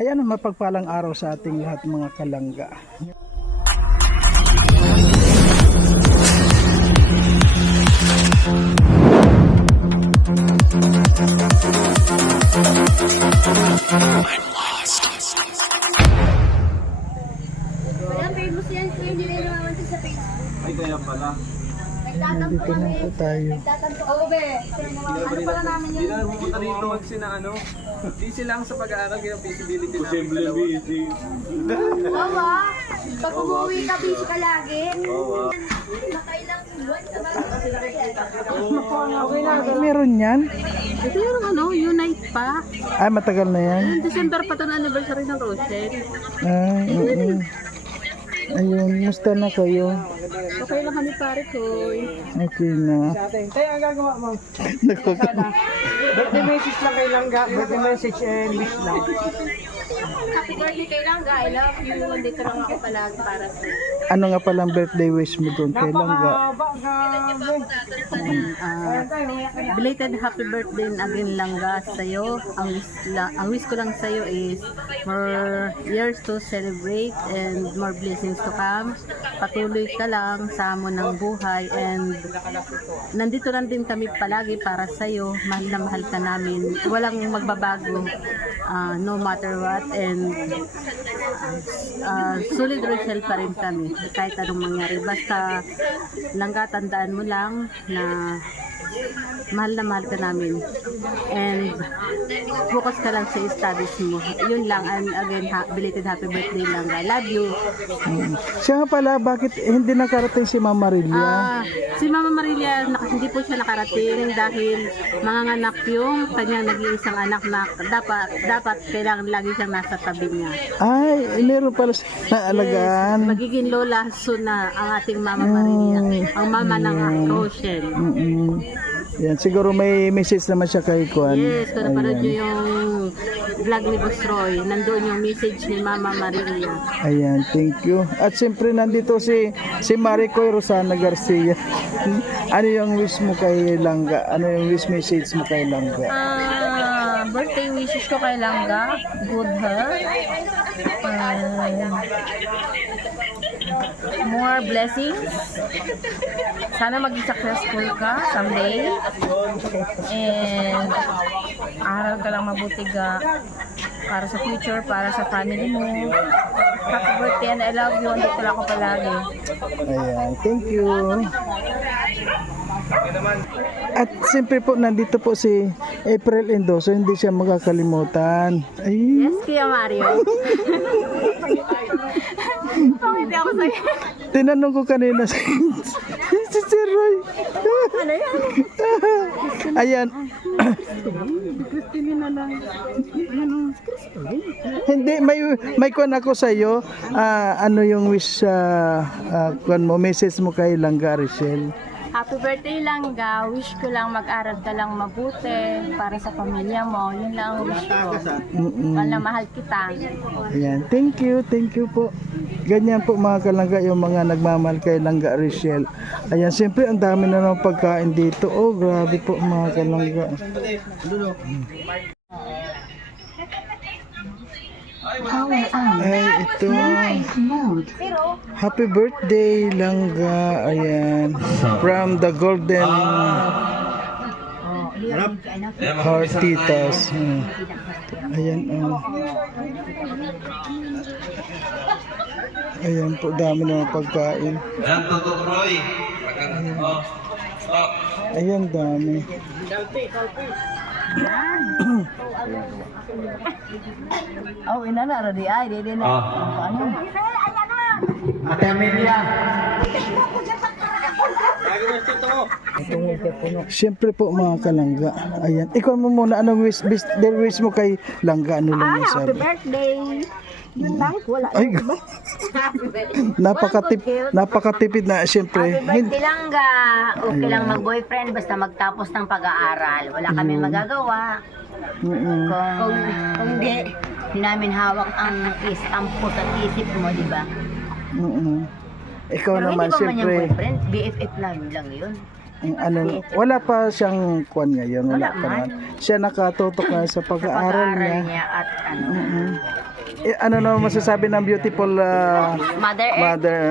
Ayan ang mapagpalang araw sa ating lahat mga kalangga. Wala, famous yan. Kaya hindi na naman sa Facebook. Ay, kaya pala. Nandito na po tayo. Oo, be. Ano pala namin Hindi yun? na pumunta rito wag sina ano. Busy lang sa pag-aaral kaya visibility namin. Posible busy. Oo, pag umuwi ka, busy ka lagi. Nakailang buwan ka ba? Meron yan? Ito yung ano, Unite pa. Ay, matagal na yan. Yung December pa ito na anniversary ng Rochelle. Ay, oo. Ayun, musta na kayo? Okay lang kami pare ko. Okay na. Tayo ang gagawa mo. Nagkaka- Birthday message lang kay Langga. Birthday message and wish lang. Happy birthday kay Langga. I love you. Nandito lang ako palagi para sa iyo. Ano nga palang birthday wish mo doon kay Langga? Belated happy birthday again Langga sa iyo. Ang wish ko lang sa iyo is more years to celebrate and more blessings to come. Patuloy ka lang sa hamon ng buhay and nandito lang din kami palagi para sa iyo. Mahal na mahal ka namin. Walang magbabago no matter what and solid Rochelle pa rin kami kahit anong mangyari. Basta Langga, tandaan mo lang na mahal na mahal ka namin and focus ka lang sa studies mo. Yun lang, and again belated happy birthday Langga. Love you. Siya nga pala, bakit hindi nakarating si Mama Maria? Si Mama Marilia, hindi po siya nakarating dahil manganganak yung kanyang nag-iisang anak na dapat kailangan lagi siyang nasa tabi niya. Ay, meron pala na alagaan. Magiging lola soon na ang ating Mama Marilia, ang mama ng Rochelle. Yan, siguro may message naman siya kay Kuan. Yes, kung napanood nyo yung vlog ni Boss Roy, nandoon yung message ni Mama Marilia. Ayan, thank you. At siyempre nandito si Maricoy Rosana Garcia. Ano yung wish mo kay Langga? Ano yung wish message mo kay Langga? Birthday wishes ko kay Langga, good health, more blessings. Sana maging successful ka someday. And aral ka lang mabuti ga para sa future, para sa family mo. Happy birthday and I love you. Andito lang ako palagi. Ayan, thank you. At siyempre po, nandito po si April Endoso, hindi siya makakalimutan. Ay, Yes, Kuya Mario. Pangiti ako sa'yo. tinanong ko kanina si Sir Roy. Ano yan? Ayan. Hindi, may kuwan ako sa iyo. Ano yung wish kuwan mo, message mo kay Langga Richelle? Happy birthday Langga. Wish ko lang mag-aral ka lang mabuti para sa pamilya mo. Yun lang ang wish ko. Mahal na mahal kita. Ayan, thank you po. Ganyan po mga kalangga yung mga nagmamahal kay Langga Richelle. Ayan, siyempre ang dami na ng pagkain dito. Oh, grabe po mga kalangga. Ay, ito. Happy birthday Langga. Ayan. From the Golden Heart Titas. Ayan, oh. Ayan po, dami na pagkain. Yan, Toto Roy. Ayan, dami. Oh, ina na radi ay, di na. Ano? Ate Amelia. Siyempre po mga kalangga. Ayan. Ikaw mo muna, anong wish mo kay Langga? Ano lang yung sabi? Birthday! Yun lang, wala. Ay, napakatipid na siyempre. Birthday lang ga. Okay lang mag-boyfriend basta magtapos ng pag-aaral. Wala kami magagawa. Kung hindi namin hawak ang puso at isip mo, di ba? Ikaw Pero naman hindi pa man yung siyempre. boyfriend, BFF lang yun. Ano, wala pa siyang kwan ngayon, wala Wala pa man. man. Siya nakatutok na sa pag-aaral Pag-aaral niya. niya at ano. ano naman masasabi ng beautiful Mother Earth. mother?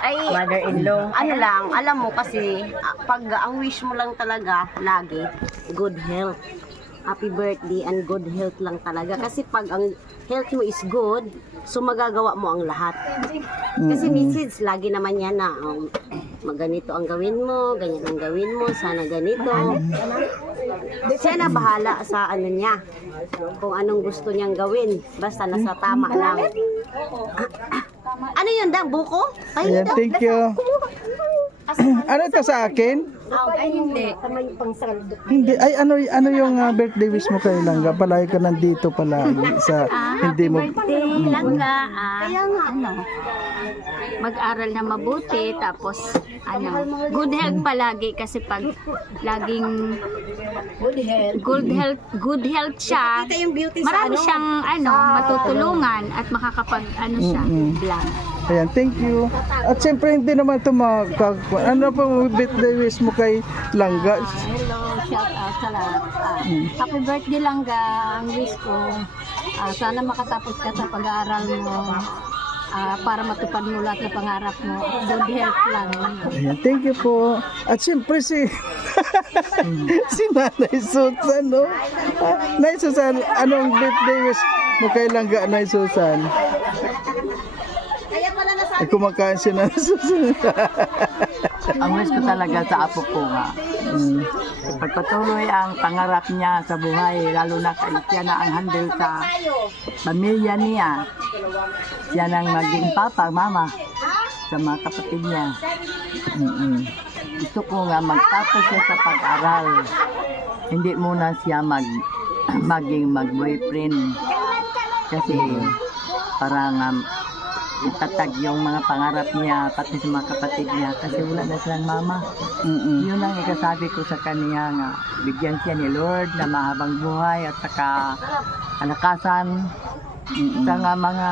Ay, mother-in-law. Ano lang, alam mo kasi, pag ang wish mo lang talaga, lagi, good health. Happy birthday and good health lang talaga. Kasi pag ang health mo is good, so magagawa mo ang lahat. Kasi message, lagi naman yan na, ganito ang gawin mo, ganyan ang gawin mo, sana ganito. Siya na bahala sa ano niya, kung anong gusto niyang gawin. Basta nasa tama lang. Ano yun, Dang? Buko? Ay, Ayan, thank you. Ano ito sa akin? Ay, hindi. Hindi, ay ano yung birthday wish mo kay Langga? Palagi ka nandito palagi sa hindi mo. Birthday Langga, mag-aral na mabuti, tapos good health palagi kasi pag laging good health siya, marami siyang matutulungan at makakapag siya, vlog. Ayan, thank you. At siyempre hindi naman ito ano pa birthday wish mo kay Langga? Hello, shout out sa lahat. Happy birthday Langga, ang wish ko, sana makatapos ka sa pag-aaral mo. Para matupad mo lahat ng pangarap mo. Good health lang. Ayan, thank you po. At siyempre si si Nanay Susan, no? Nanay Susan, anong birthday wish mo kay Langga, Nanay Susan? Ay, kumakain si Nanay Susan. Ang wish ko talaga sa apo ko nga. Pagpatuloy ang pangarap niya sa buhay, lalo na kay siya na ang handle sa pamilya niya. Siya nang maging papa, mama sa mga kapatid niya. Gusto ko nga magtapos siya sa pag-aral. Hindi muna siya maging mag-boyfriend. Kasi parang itatag yung mga pangarap niya pati sa mga kapatid niya kasi wala na silang mama. Yun ang ikasabi ko sa kanya nga bigyan siya ni Lord na mahabang buhay at saka kalakasan sa nga mga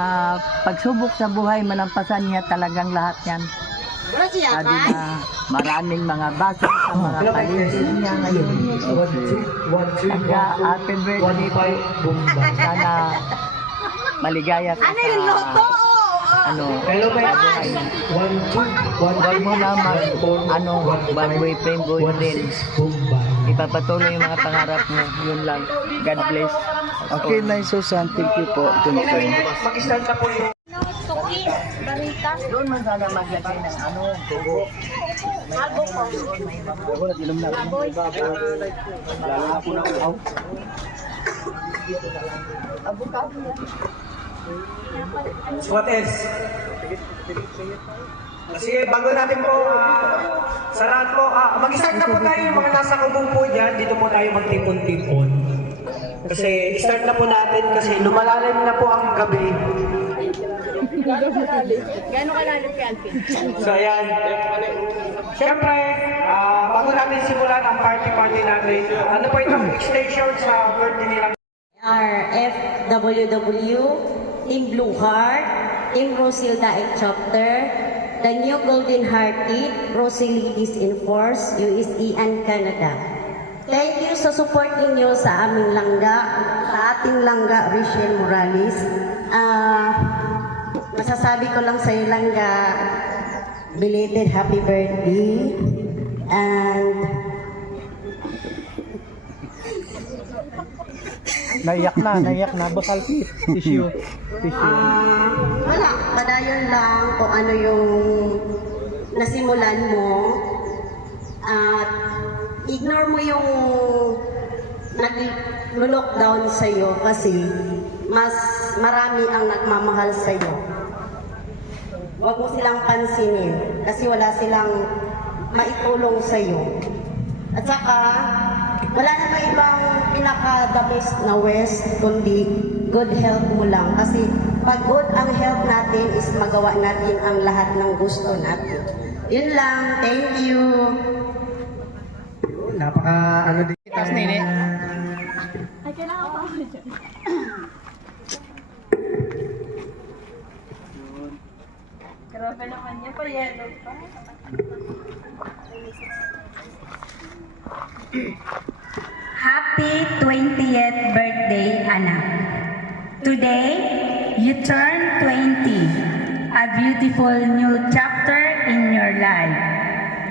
pagsubok sa buhay, malampasan niya talagang lahat yan. Sabi na maraming mga basa sa mga paligid niya ngayon. Kaya happy birthday po. Sana maligaya ka sa wag mo na boyfriend. Ipapatuloy yung mga pangarap mo. Yun lang. God bless. Okay, Nanay Susan, thank you po. Thank you. Mag-start na po yung Doon man sana maglagay ng tubo. What else? Sige, bago natin po sarahan po, mag-start na po tayo yung mga nasa kubong po dyan. Dito po tayo magtipon-tipon. Kasi start na po natin kasi lumalalim na po ang gabi. Gano'ng kalalim kay Alvin? So ayan. Siyempre, bago natin simulan ang party natin, ano po itong extension sa birthday nilang RFWW, Team Blue Heart, Team Rosilda and Chapter, the New Golden Hearted, Rosie Ladies in Force, USA and Canada. Thank you sa support ninyo sa aming langga, sa ating langga, Rachel Morales. Masasabi ko lang sa iyo langga, belated happy birthday, and naiyak na, bakal tissue. Wala, padayon lang kung ano yung nasimulan mo at ignore mo yung nag-lockdown sa'yo kasi mas marami ang nagmamahal sa'yo. Huwag mo silang pansinin kasi wala silang maitulong sa'yo. At saka, wala namang ibang pinaka-the best na West kundi good health mo lang. Kasi pag good ang health natin is magawa natin ang lahat ng gusto natin. Yun lang. Thank you. Napaka din. Tapos nene. Ay, kailangan pa ako dyan. Grabe naman niya, pa-yellow pa. Happy 20th birthday, anak. Today, You turn 20, a beautiful new chapter in your life.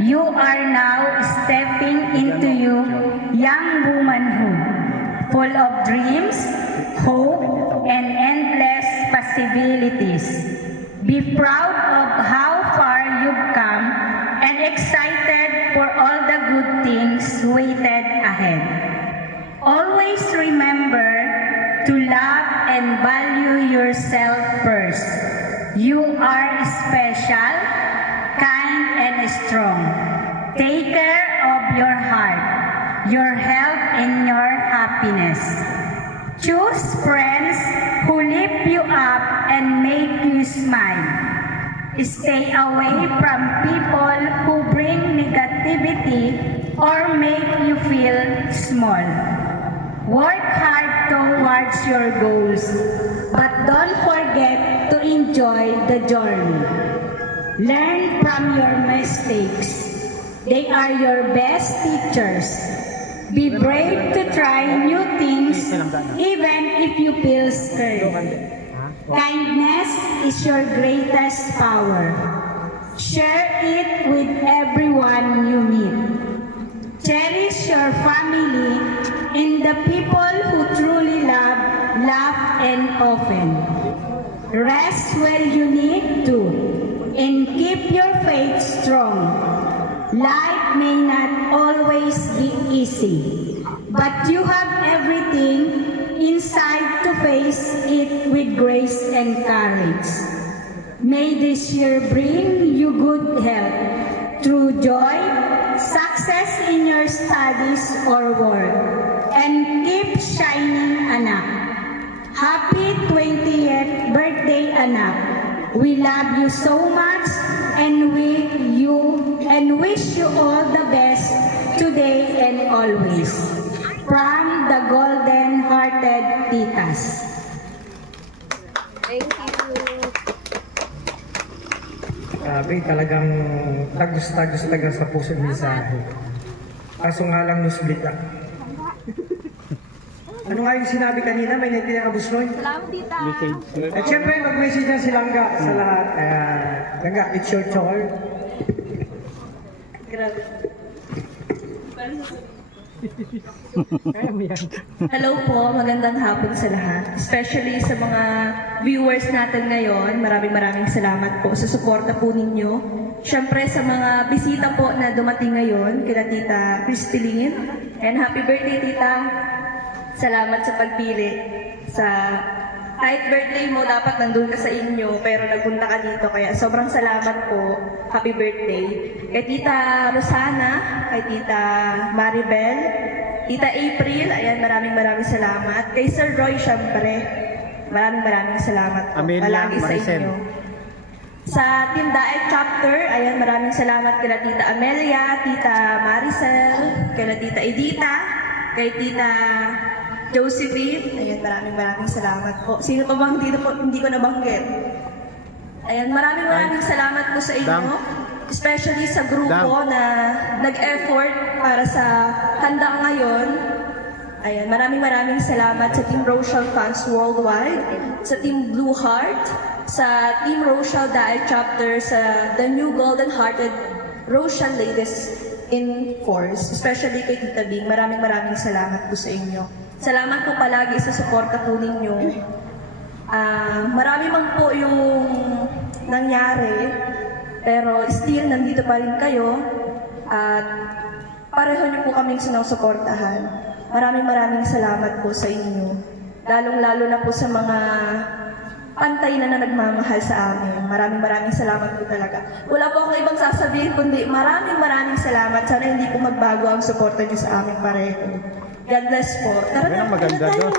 You are now stepping into your young womanhood, full of dreams, hope, and endless possibilities. Be proud of how far you've come and excited for all the good things waited ahead. Always remember to love and value yourself first. You are special, kind, and strong. Take care of your heart, your health, and your happiness. Choose friends who lift you up and make you smile. Stay away from people who bring negativity or make you feel small. Work hard towards your goals, but don't forget to enjoy the journey. Learn from your mistakes. They are your best teachers. Be brave to try new things even if you feel scared. Kindness is your greatest power. Share it with everyone you meet. Cherish your family and the people who truly love, laugh, and often. Rest where you need to, and keep your faith strong. Life may not always be easy, but you have everything inside to face it with grace and courage. May this year bring you good health, true joy, success in your studies or work, and keep shining, anak. Happy 20th birthday, anak. We love you so much and wish you all the best today and always. From the golden-hearted titas. Thank you. Grabe, talagang tagos-tagos talaga sa puso ng mensahe. Kaso nga lang nusblit lang. Ano nga yung sinabi kanina? May naintindihan ka, Busnoy? Salamat, tita. At syempre, mag-message na si Langga sa lahat. Langga, it's your turn. Hello po, magandang hapon sa lahat. Especially sa mga viewers natin ngayon, maraming salamat po sa suporta po ninyo. Siyempre sa mga bisita po na dumating ngayon, kila Tita Cristeline. And happy birthday, Tita. Salamat sa pagpili. Kahit birthday mo, dapat nandun ka sa inyo, pero nagpunta ka dito. Kaya sobrang salamat po. Happy birthday. Kay Tita Rosana, kay Tita Maribel, Tita April, ayan, maraming salamat. Kay Sir Roy, syempre, maraming salamat po. Palagi sa inyo. Sa Team Daet Chapter, ayan, maraming salamat kay Tita Amelia, Tita Maricel, kay Tita Edita, kay Tita Josephine, ayan, maraming salamat po. Sino pa bang dito po hindi ko nabanggit? Ayan, maraming salamat po sa inyo. Especially sa grupo na nag-effort para sa handa ngayon. Ayan, maraming salamat sa Team Rochelle Fans Worldwide, sa Team Blue Heart, sa Team Rochelle Daet Chapter, sa The New Golden Hearted Rochelle Ladies in Force, especially kay Tita Bing. Maraming salamat po sa inyo. Salamat po palagi sa suporta po ninyo. Marami man po yung nangyari, pero still nandito pa rin kayo at pareho niyo po kaming sinusuportahan. Maraming salamat po sa inyo. Lalong-lalo na po sa mga pantay na nagmamahal sa amin. Maraming salamat po talaga. Wala po akong ibang sasabihin kundi maraming salamat. Sana hindi po magbago ang suporta niyo sa amin pareho. God bless po. Tara na, maganda doon.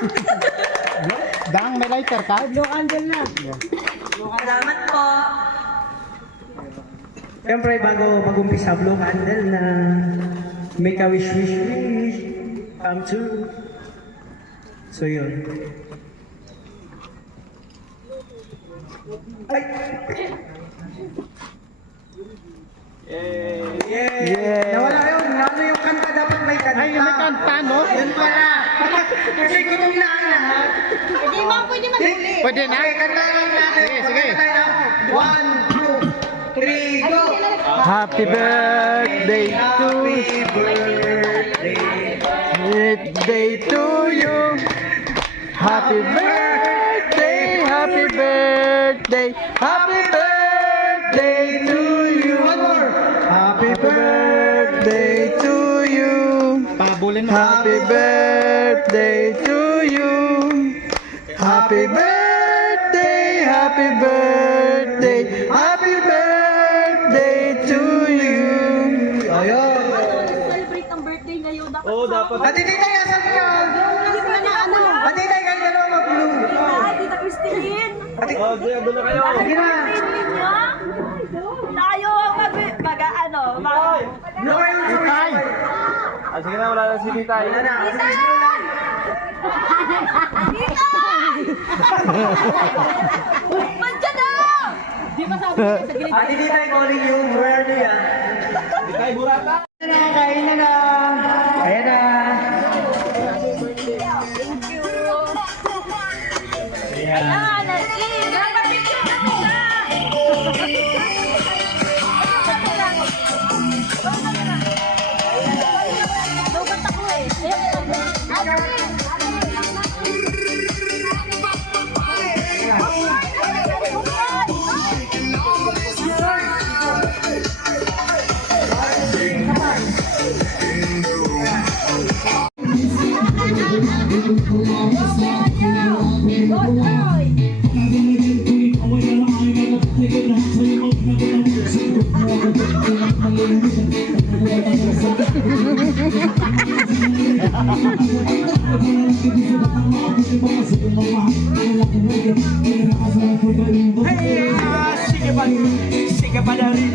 Dang, may lighter ka? Blue candle na. Salamat po. Siyempre, bago mag-umpisa, blue candle na make a wish, come true. So yun. Ay! Yeah. Nawala yun. Ano yung kanta? Dapat may kanta. Ay, may kanta, no? Yun pala. Kasi gutom na ang lahat. Hindi mo pwede maghuli. Pwede na? Okay, kanta lang natin. Sige. 1, 2, 3, go! Happy birthday to you. Happy birthday, happy birthday, happy birthday to you. Happy birthday to you. Happy birthday to you. Happy birthday, happy birthday, happy birthday to you. Ayun. Celebrate ang birthday ngayon. Dapat Oo, dapat. Atititay, asan niyo? Atitay, kayo dalawa mag-blue. Tita Christine. Oh, doon na kayo. Sige na. Tayo mag-ano. Blue kayo, Itay. Sige na, wala na si Titay. Mandiyan na! Atititay calling you. Where are you? Titay, burata. Kain na na. Ayan na. Ayan, napapicture kami na! Dapat ako eh. Sige pa na rin.